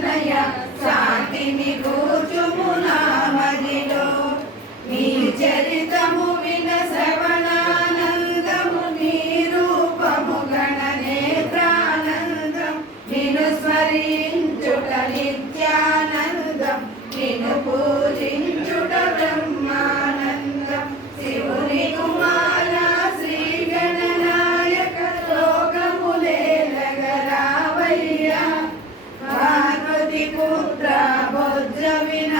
తనయ శాంతిని కూర్చుము నా మదిలో నీ చరితము విన శ్రవణానందము నీ రూపము గణనేత్రానందం నిన్ను స్మరించుట నిత్యానందం నిన్ను పూజించుట బ్రహ్మానందం శివుని కుమార శ్రీ గణనాయక లోకములేలగరావయ్యా పార్వతి పుత్ర భద్ర వినా